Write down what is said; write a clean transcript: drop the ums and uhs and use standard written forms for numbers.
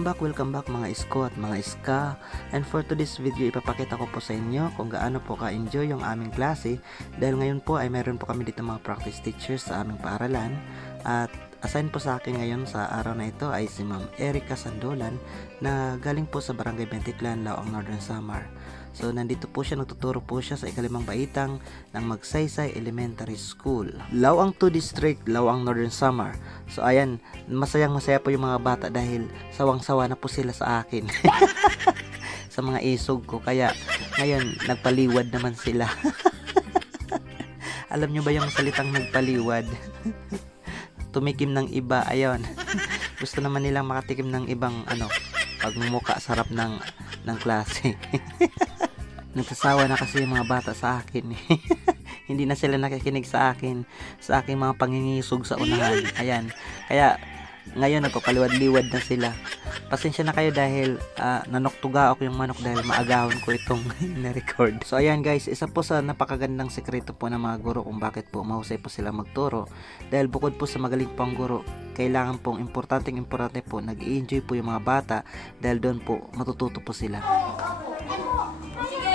welcome back mga isko at mga iska. And for today's video, ipapakita ko po sa inyo kung gaano po ka-enjoy yung aming klase. Dahil ngayon po ay meron po kami dito mga practice teachers sa aming paaralan. At assign po sa akin ngayon sa araw na ito ay si Ma'am Erica Sandolan na galing po sa Barangay Benticlan, Laoang, Northern Samar. So nandito po siya, nagtuturo po siya sa ikalimang baitang ng Magsaysay Elementary School, Laoang 2 District, Laoang, Northern Samar. So ayan, masayang masaya po yung mga bata dahil sawang-sawa na po sila sa akin sa mga isog ko, kaya ngayon nagpaliwad naman sila. Alam nyo ba yung salitang nagpaliwad? Tumikim ng iba, ayun. Gusto naman nilang makatikim ng ibang pagmumuka sarap ng klase. Nagsasawa na kasi yung mga bata sa akin. Hindi na sila nakikinig sa akin, sa aking mga pangingisog sa unahan. Ayan, kaya ngayon nagpapaliwad-liwad na sila. Pasensya na kayo dahil nanoktuga ako yung manok dahil maagahon ko itong na-record. So ayan guys, isa po sa napakagandang sekreto po ng mga guro kung bakit po mahusay po sila magturo. Dahil bukod po sa magaling pang guro, kailangan pong importante po nag-i-enjoy po yung mga bata dahil doon po matututo po sila. Sige,